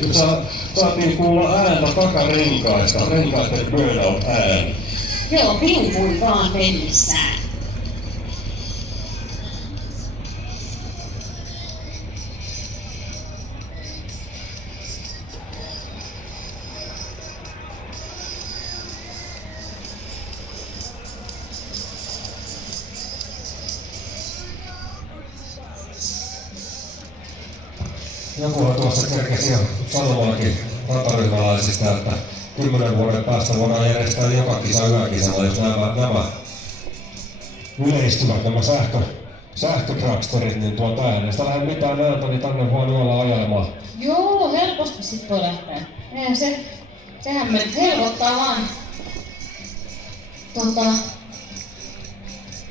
Nyt saatiin kuulla ääntä takarenkaista, renkaiden burnout ääni. Joo, piupui vaan pennissään. Joku tuossa kerkesi jo sanomaankin rataryhmäläisistä, että 10 vuoden päästä voidaan järjestää joka kisa yökisalla, jos nämä yleistyvät, nämä sähkötraktorit, niin äänestä lähde mitään ääntä, niin tänne voi olla ajelemaan. Joo, helposti sit voi lähteä. Sehän me helpottaa vaan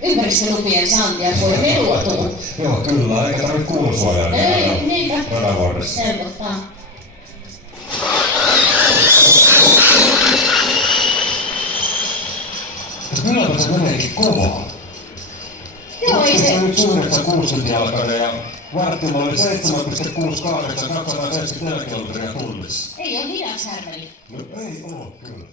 ympäristölupien saantia, kun ei melua tuu. Joo, kyllä, eikä tarvitse kuulusuojaa. Ei, niinpä. Radavuodessa. Helpottaa. Kylläpä se meneekin kovaa. Joo, ei se... Nyt 960 jalkainen ja varttimo oli 7,68, 274 kilometriä tunnissa. Ei oo hidas härveli. No ei oo, kyllä.